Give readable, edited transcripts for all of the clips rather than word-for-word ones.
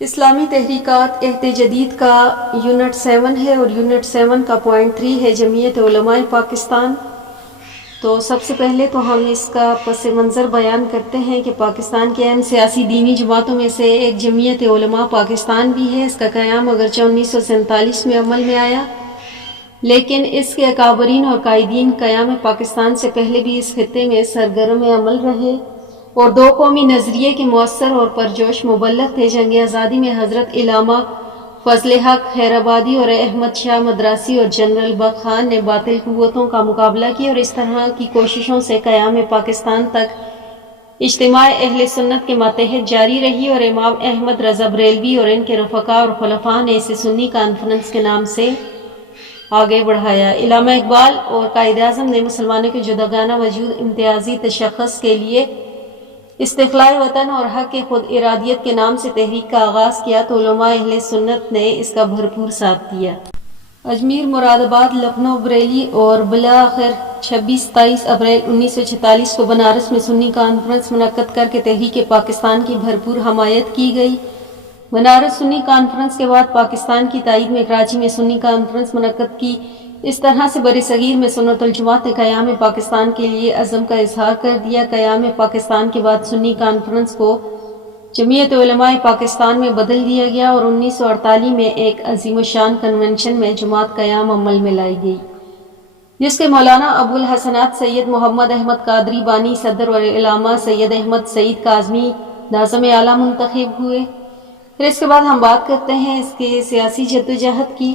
اسلامی تحریکات عہد جدید کا یونٹ 7 ہے اور یونٹ 7 کا پوائنٹ 3 ہے جمعیت علماء پاکستان۔ تو سب سے پہلے تو ہم اس کا پس منظر بیان کرتے ہیں کہ پاکستان کے اہم سیاسی دینی جماعتوں میں سے ایک جمعیت علماء پاکستان بھی ہے۔ اس کا قیام اگرچہ 1947 میں عمل میں آیا، لیکن اس کے اکابرین اور قائدین قیام پاکستان سے پہلے بھی اس خطے میں سرگرم عمل رہے اور دو قومی نظریے کے مؤثر اور پرجوش مبلغ تھے۔ جنگ آزادی میں حضرت علامہ فضل حق خیرآبادی اور احمد شاہ مدراسی اور جنرل بخت خان نے باطل قوتوں کا مقابلہ کیا اور اس طرح کی کوششوں سے قیام پاکستان تک اجتماع اہل سنت کے ماتحت جاری رہی اور امام احمد رضا بریلوی اور ان کے رفقا اور خلفاء نے اسے سنی کانفرنس کے نام سے آگے بڑھایا۔ علامہ اقبال اور قائد اعظم نے مسلمانوں کے جداگانہ وجود امتیازی تشخص کے لیے استقلاء وطن اور حق خود ارادیت کے نام سے تحریک کا آغاز کیا تو علماء اہل سنت نے اس کا بھرپور ساتھ دیا۔ اجمیر، مراد آباد، لکھنؤ، بریلی اور بالآخر 26-27 اپریل 1946 کو بنارس میں سنی کانفرنس منعقد کر کے تحریک پاکستان کی بھرپور حمایت کی گئی۔ بنارس سنی کانفرنس کے بعد پاکستان کی تائید میں کراچی میں سنی کانفرنس منعقد کی۔ اس طرح سے برصغیر میں سنت الجماعت نے قیام پاکستان کے لیے عزم کا اظہار کر دیا۔ قیام پاکستان کے بعد سنی کانفرنس کو جمعیت علماء پاکستان میں بدل دیا گیا اور 1948 میں ایک عظیم الشان کنونشن میں جماعت قیام عمل میں لائی گئی، جس کے مولانا ابو الحسنات سید محمد احمد قادری بانی صدر اور علامہ سید احمد سعید کاظمی ناظم اعلیٰ منتخب ہوئے۔ پھر اس کے بعد ہم بات کرتے ہیں اس کے سیاسی جدوجہد کی۔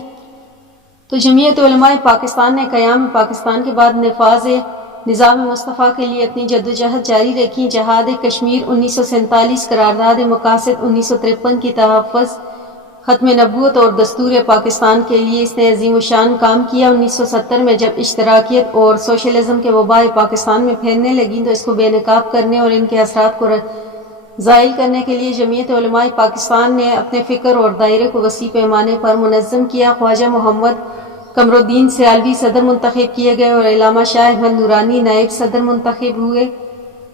تو جمعیت علماء پاکستان نے قیام پاکستان کے بعد نفاذ نظام مصطفیٰ کے لیے اپنی جدوجہد جاری رکھی۔ جہاد کشمیر 1947، قرارداد مقاصد 1953 کی تحفظ، ختم نبوت اور دستور پاکستان کے لیے اس نے عظیم الشان کام کیا۔ 1970 میں جب اشتراکیت اور سوشلزم کے وبا پاکستان میں پھیلنے لگیں تو اس کو بے نقاب کرنے اور ان کے اثرات کو زائل کرنے کے لیے جمعیت علماء پاکستان نے اپنے فکر اور دائرے کو وسیع پیمانے پر منظم کیا۔ خواجہ محمد قمر الدین سیالوی صدر منتخب کیے گئے اور علامہ شاہ احمد نورانی نائب صدر منتخب ہوئے۔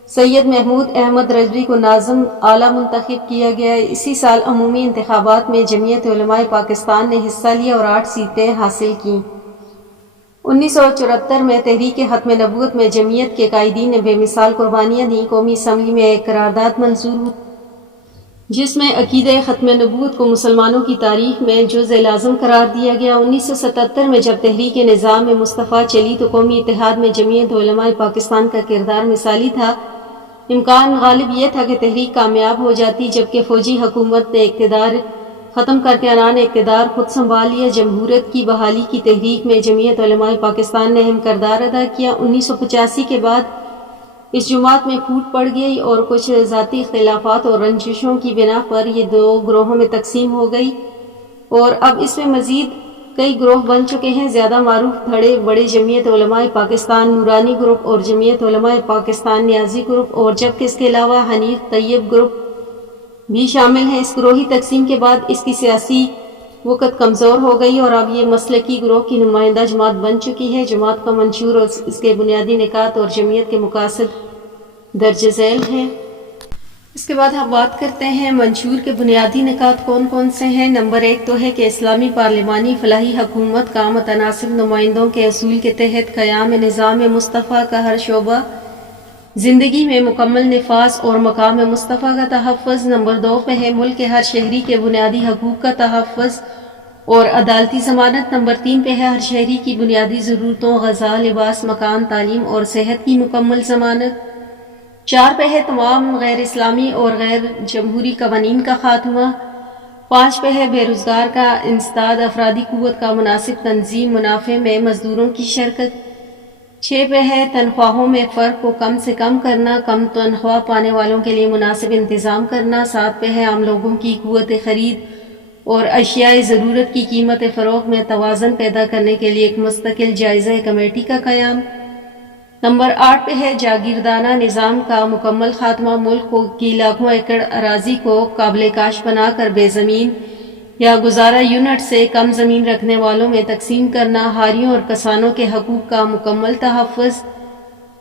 سید محمود احمد رضوی کو ناظم اعلیٰ منتخب کیا گیا۔ اسی سال عمومی انتخابات میں جمعیت علماء پاکستان نے حصہ لیا اور 8 سیٹیں حاصل کیں۔ 1974 میں تحریک ختم نبوت میں جمعیت کے قائدین نے بے مثال قربانیاں دیں۔ قومی اسمبلی میں ایک قرارداد منظور ہوئی جس میں عقیدہ ختم نبوت کو مسلمانوں کی تاریخ میں جزء لازم قرار دیا گیا۔ 1977 میں جب تحریک نظام مصطفیٰ چلی تو قومی اتحاد میں جمعیت علماء پاکستان کا کردار مثالی تھا۔ امکان غالب یہ تھا کہ تحریک کامیاب ہو جاتی، جبکہ فوجی حکومت نے اقتدار ختم کر کے عنان اقتدار خود سنبھال لیا۔ جمہوریت کی بحالی کی تحریک میں جمعیت علماء پاکستان نے اہم کردار ادا کیا۔ 1985 کے بعد اس جماعت میں پھوٹ پڑ گئی اور کچھ ذاتی اختلافات اور رنجشوں کی بنا پر یہ 2 گروہوں میں تقسیم ہو گئی اور اب اس میں مزید کئی گروہ بن چکے ہیں۔ زیادہ معروف بڑے جمعیت علماء پاکستان نورانی گروپ اور جمعیت علماء پاکستان نیازی گروپ اور جبکہ اس کے علاوہ حنیف طیب گروپ بھی شامل ہیں۔ اس گروہی تقسیم کے بعد اس کی سیاسی وقت کمزور ہو گئی اور اب یہ مسلکی گروہ کی نمائندہ جماعت بن چکی ہے۔ جماعت کا منشور اور اس کے بنیادی نکات اور جمعیت کے مقاصد درج ذیل ہیں۔ اس کے بعد ہم بات کرتے ہیں منشور کے بنیادی نکات کون کون سے ہیں۔ نمبر 1 تو ہے کہ اسلامی پارلیمانی فلاحی حکومت کا متناسب نمائندوں کے اصول کے تحت قیام نظام مصطفیٰ کا ہر شعبہ زندگی میں مکمل نفاذ اور مقام مصطفیٰ کا تحفظ۔ نمبر 2 پہ ہے ملک کے ہر شہری کے بنیادی حقوق کا تحفظ اور عدالتی ضمانت۔ نمبر 3 پہ ہے ہر شہری کی بنیادی ضرورتوں غذا، لباس، مکان، تعلیم اور صحت کی مکمل ضمانت۔ 4 پہ ہے تمام غیر اسلامی اور غیر جمہوری قوانین کا خاتمہ۔ 5 پہ ہے بے روزگار کا انسداد، افرادی قوت کا مناسب تنظیم، منافع میں مزدوروں کی شرکت۔ 6 پہ ہے تنخواہوں میں فرق کو کم سے کم کرنا، کم تنخواہ پانے والوں کے لیے مناسب انتظام کرنا۔ 7 پہ ہے عام لوگوں کی قوت خرید اور اشیاء ضرورت کی قیمت فروخت میں توازن پیدا کرنے کے لیے ایک مستقل جائزہ کمیٹی کا قیام۔ نمبر 8 پہ ہے جاگیردانہ نظام کا مکمل خاتمہ، ملک کی لاکھوں ایکڑ اراضی کو قابل کاشت بنا کر بے زمین یا گزارا یونٹ سے کم زمین رکھنے والوں میں تقسیم کرنا، ہاریوں اور کسانوں کے حقوق کا مکمل تحفظ۔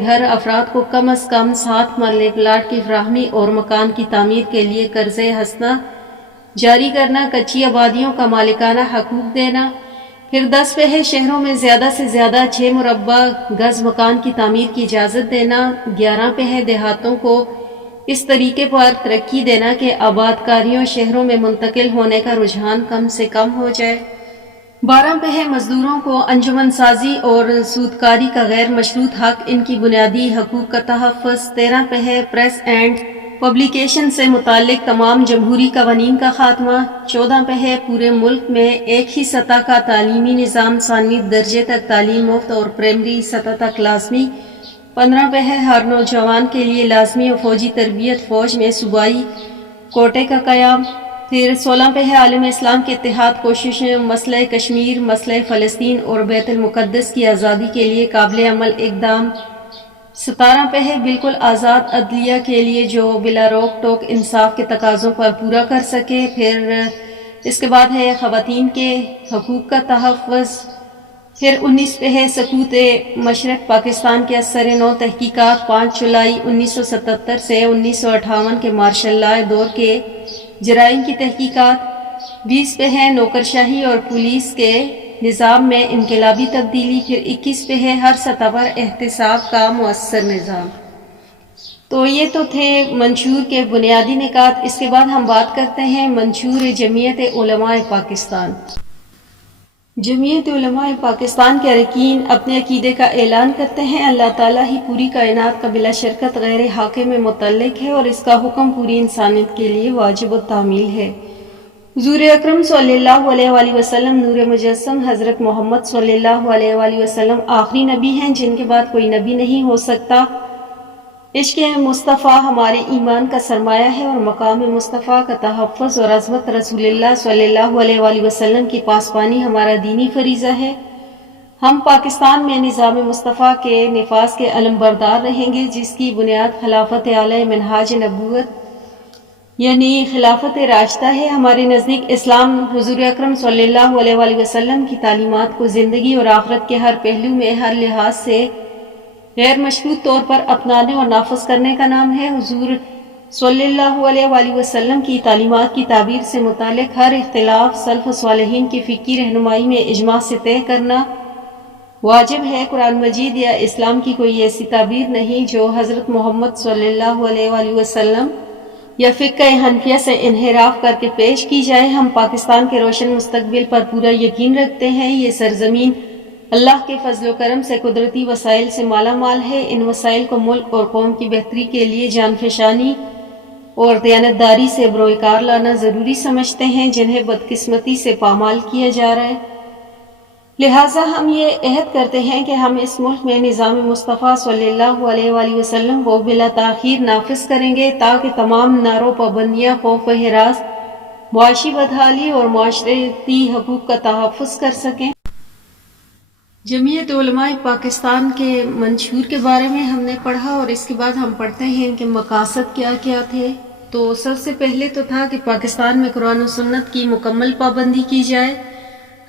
گھر افراد کو کم از کم 7 مرلے پلاٹ کی فراہمی اور مکان کی تعمیر کے لیے قرض حسنہ جاری کرنا، کچی آبادیوں کا مالکانہ حقوق دینا۔ پھر 10 پہ ہے شہروں میں زیادہ سے زیادہ 6 مربع گز مکان کی تعمیر کی اجازت دینا۔ 11 پہ ہے دیہاتوں کو اس طریقے پر ترقی دینا کہ آبادکاریوں شہروں میں منتقل ہونے کا رجحان کم سے کم ہو جائے۔ 12 پہ ہے مزدوروں کو انجمن سازی اور سودکاری کا غیر مشروط حق، ان کی بنیادی حقوق کا تحفظ۔ 13 پہ ہے پریس اینڈ پبلیکیشن سے متعلق تمام جمہوری قوانین کا خاتمہ۔ 14 پہ ہے پورے ملک میں ایک ہی سطح کا تعلیمی نظام، ثانوی درجے تک تعلیم مفت اور پرائمری سطح تک لازمی۔ 15 پہ ہے ہر نوجوان کے لیے لازمی اور فوجی تربیت، فوج میں صوبائی کوٹے کا قیام۔ پھر 16 پہ ہے عالم اسلام کے اتحاد کوششیں، مسئلہ کشمیر، مسئلہ فلسطین اور بیت المقدس کی آزادی کے لیے قابل عمل اقدام۔ 17 پہ ہے بالکل آزاد عدلیہ کے لیے جو بلا روک ٹوک انصاف کے تقاضوں پر پورا کر سکے۔ پھر اس کے بعد ہے خواتین کے حقوق کا تحفظ۔ پھر 19 پہ ہے سقوط مشرق پاکستان کے اثر نو تحقیقات، 5 جولائی 1977 سے 1958 کے مارشل لاء دور کے جرائم کی تحقیقات۔ 20 پہ ہے نوکرشاہی اور پولیس کے نظام میں انقلابی تبدیلی۔ پھر 21 پہ ہے ہر سطح پر احتساب کا مؤثر نظام۔ تو یہ تو تھے منشور کے بنیادی نکات۔ اس کے بعد ہم بات کرتے ہیں منشور جمعیت علماء پاکستان۔ جمعیت علماء پاکستان کے اراکین اپنے عقیدے کا اعلان کرتے ہیں، اللہ تعالیٰ ہی پوری کائنات کا بلا شرکت غیر حاکم میں متعلق ہے اور اس کا حکم پوری انسانیت کے لیے واجب التعمیل ہے۔ حضور اکرم صلی اللہ علیہ وآلہ وسلم نور مجسم حضرت محمد صلی اللہ علیہ وآلہ وسلم آخری نبی ہیں جن کے بعد کوئی نبی نہیں ہو سکتا۔ عشق مصطفیٰ ہمارے ایمان کا سرمایہ ہے اور مقام مصطفیٰ کا تحفظ اور عظمت رسول اللہ صلی اللہ علیہ وآلہ وسلم کی پاسبانی ہمارا دینی فریضہ ہے۔ ہم پاکستان میں نظام مصطفیٰ کے نفاذ کے علمبردار رہیں گے جس کی بنیاد خلافت اعلی منہاج نبوت یعنی خلافت راشدہ ہے۔ ہمارے نزدیک اسلام حضور اکرم صلی اللہ علیہ وآلہ وسلم کی تعلیمات کو زندگی اور آخرت کے ہر پہلو میں ہر لحاظ سے غیر مشروط طور پر اپنانے اور نافذ کرنے کا نام ہے۔ حضور صلی اللہ علیہ وآلہ وسلم کی تعلیمات کی تعبیر سے متعلق ہر اختلاف سلف صالحین کی فقہی رہنمائی میں اجماع سے طے کرنا واجب ہے۔ قرآن مجید یا اسلام کی کوئی ایسی تعبیر نہیں جو حضرت محمد صلی اللہ علیہ وآلہ وسلم یا فقہ حنفیہ سے انحراف کر کے پیش کی جائے۔ ہم پاکستان کے روشن مستقبل پر پورا یقین رکھتے ہیں۔ یہ سرزمین اللہ کے فضل و کرم سے قدرتی وسائل سے مالا مال ہے۔ ان وسائل کو ملک اور قوم کی بہتری کے لیے جان فشانی اور دیانتداری سے بروئے کار لانا ضروری سمجھتے ہیں جنہیں بدقسمتی سے پامال کیا جا رہا ہے۔ لہٰذا ہم یہ عہد کرتے ہیں کہ ہم اس ملک میں نظام مصطفیٰ صلی اللہ علیہ وآلہ وسلم کو بلا تاخیر نافذ کریں گے تاکہ تمام نعروں پابندیاں، خوف و ہراس، معاشی بدحالی اور معاشرتی حقوق کا تحفظ کر سکیں۔ جمعیت علماء پاکستان کے منشور کے بارے میں ہم نے پڑھا اور اس کے بعد ہم پڑھتے ہیں کہ مقاصد کیا کیا تھے۔ تو سب سے پہلے تو تھا کہ پاکستان میں قرآن و سنت کی مکمل پابندی کی جائے،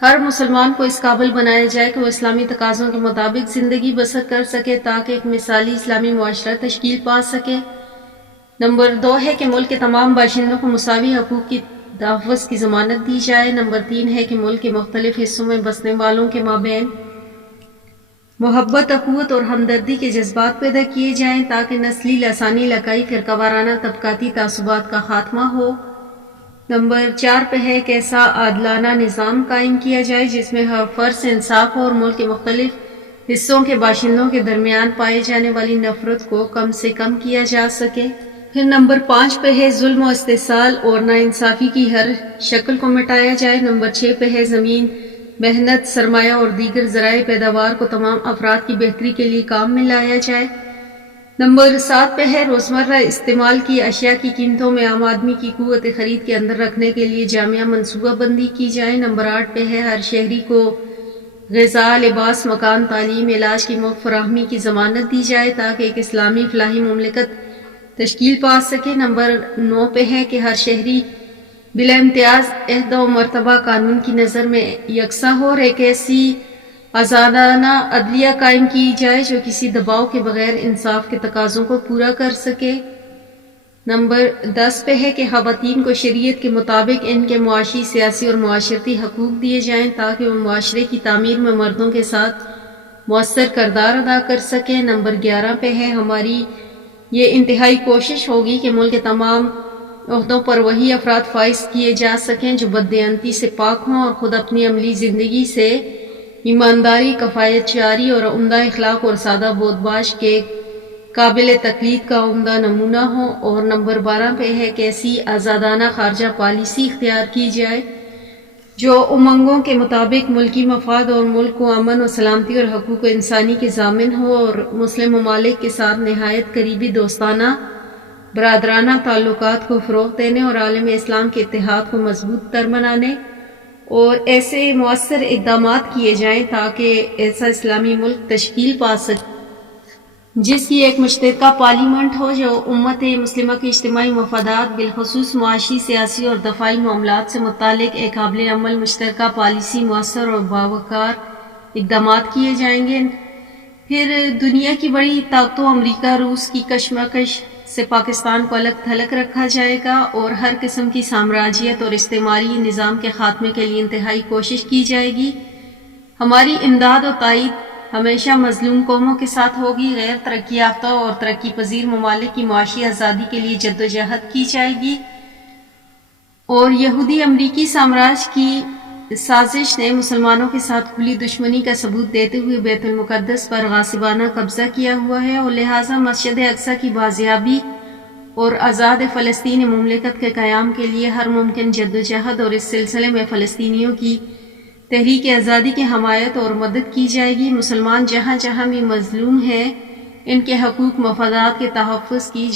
ہر مسلمان کو اس قابل بنایا جائے کہ وہ اسلامی تقاضوں کے مطابق زندگی بسر کر سکے تاکہ ایک مثالی اسلامی معاشرہ تشکیل پا سکے۔ نمبر 2 ہے کہ ملک کے تمام باشندوں کو مساوی حقوق کی تحفظ کی ضمانت دی جائے۔ نمبر 3 ہے کہ ملک کے مختلف حصوں میں بسنے والوں کے مابین محبت، اخوت اور ہمدردی کے جذبات پیدا کیے جائیں تاکہ نسلی، لسانی، علاقائی، فرقہ وارانہ، طبقاتی تعصبات کا خاتمہ ہو۔ نمبر 4 پہ ہے کہ ایسا عادلانہ نظام قائم کیا جائے جس میں ہر فرد سے انصاف ہو اور ملک کے مختلف حصوں کے باشندوں کے درمیان پائے جانے والی نفرت کو کم سے کم کیا جا سکے۔ پھر نمبر 5 پہ ہے ظلم و استحصال اور ناانصافی کی ہر شکل کو مٹایا جائے۔ نمبر 6 پہ ہے زمین، محنت، سرمایہ اور دیگر ذرائع پیداوار کو تمام افراد کی بہتری کے لیے کام میں لایا جائے۔ نمبر 7 پہ ہے روزمرہ استعمال کی اشیاء کی قیمتوں میں عام آدمی کی قوت خرید کے اندر رکھنے کے لیے جامع منصوبہ بندی کی جائے۔ نمبر 8 پہ ہے ہر شہری کو غذا، لباس، مکان، تعلیم، علاج کی مفت فراہمی کی ضمانت دی جائے تاکہ ایک اسلامی فلاحی مملکت تشکیل پا سکے۔ نمبر 9 پہ ہے کہ ہر شہری بلا امتیاز عہدہ و مرتبہ قانون کی نظر میں یکساں ہو اور ایک ایسی آزادانہ عدلیہ قائم کی جائے جو کسی دباؤ کے بغیر انصاف کے تقاضوں کو پورا کر سکے۔ نمبر 10 پہ ہے کہ خواتین کو شریعت کے مطابق ان کے معاشی، سیاسی اور معاشرتی حقوق دیے جائیں تاکہ وہ معاشرے کی تعمیر میں مردوں کے ساتھ مؤثر کردار ادا کر سکیں۔ نمبر 11 پہ ہے ہماری یہ انتہائی کوشش ہوگی کہ ملک کے تمام عہدوں پر وہی افراد فائز کیے جا سکیں جو بددیانتی سے پاک ہوں اور خود اپنی عملی زندگی سے ایمانداری، کفایت جاری اور عمدہ اخلاق اور سادہ بود باش کے قابل تقلید کا عمدہ نمونہ ہوں۔ اور نمبر 12 پہ ہے کہ ایسی آزادانہ خارجہ پالیسی اختیار کی جائے جو امنگوں کے مطابق ملکی مفاد اور ملک کو امن و سلامتی اور حقوق انسانی کے ضامن ہو، اور مسلم ممالک کے ساتھ نہایت قریبی دوستانہ برادرانہ تعلقات کو فروغ دینے اور عالم اسلام کے اتحاد کو مضبوط تر بنانے اور ایسے مؤثر اقدامات کیے جائیں تاکہ ایسا اسلامی ملک تشکیل پا سکے جس کی ایک مشترکہ پارلیمنٹ ہو جو امت مسلمہ کے اجتماعی مفادات بالخصوص معاشی، سیاسی اور دفاعی معاملات سے متعلق ایک قابل عمل مشترکہ پالیسی مؤثر اور باوقار اقدامات کیے جائیں گے۔ پھر دنیا کی بڑی طاقتوں امریکہ، روس کی کشمکش سے پاکستان کو الگ تھلگ رکھا جائے گا اور ہر قسم کی سامراجیت اور استعماری نظام کے خاتمے کے لیے انتہائی کوشش کی جائے گی۔ ہماری امداد و تائید ہمیشہ مظلوم قوموں کے ساتھ ہوگی۔ غیر ترقی یافتہ اور ترقی پذیر ممالک کی معاشی آزادی کے لیے جدوجہد کی جائے گی، اور یہودی امریکی سامراج کی سازش نے مسلمانوں کے ساتھ کھلی دشمنی کا ثبوت دیتے ہوئے بیت المقدس پر غاصبانہ قبضہ کیا ہوا ہے، اور لہٰذا مسجد اقصیٰ کی بازیابی اور آزاد فلسطین مملکت کے قیام کے لیے ہر ممکن جدوجہد اور اس سلسلے میں فلسطینیوں کی تحریک آزادی کی حمایت اور مدد کی جائے گی۔ مسلمان جہاں جہاں بھی مظلوم ہیں ان کے حقوق مفادات کے تحفظ کی